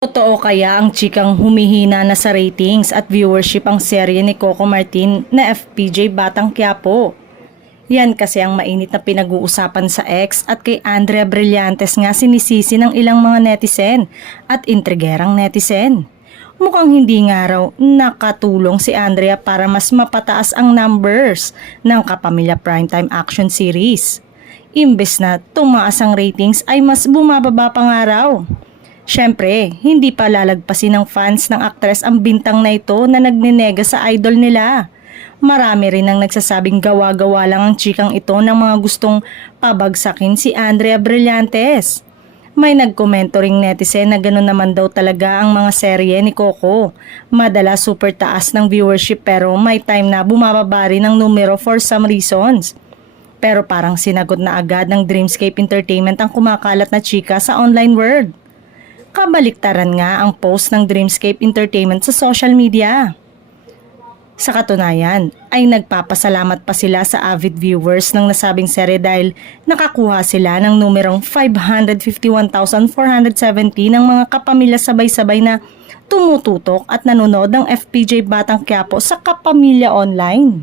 Totoo kaya ang chikang humihina na sa ratings at viewership ang serye ni Coco Martin na FPJ Batang Quiapo? Yan kasi ang mainit na pinag-uusapan sa X at kay Andrea Brillantes nga sinisisi ng ilang mga netizen at intrigerang netizen. Mukhang hindi nga raw nakatulong si Andrea para mas mapataas ang numbers ng Kapamilya Primetime Action Series. Imbes na tumaas ang ratings ay mas bumababa pa nga raw. Siyempre, hindi pa lalagpasin ng fans ng aktres ang bintang na ito na nagninega sa idol nila. Marami rin ang nagsasabing gawa-gawa lang ang chikang ito ng mga gustong pabagsakin si Andrea Brillantes. May nagkomento ring netizen na gano'n naman daw talaga ang mga serye ni Coco. Madalas super taas ng viewership pero may time na bumababa rin ang numero for some reasons. Pero parang sinagot na agad ng Dreamscape Entertainment ang kumakalat na chika sa online world. Kabaliktaran nga ang post ng Dreamscape Entertainment sa social media. Sa katunayan, ay nagpapasalamat pa sila sa avid viewers ng nasabing serye dahil nakakuha sila ng numerong 551,470 ng mga kapamilya sabay-sabay na tumututok at nanonood ng FPJ Batang Quiapo sa Kapamilya Online.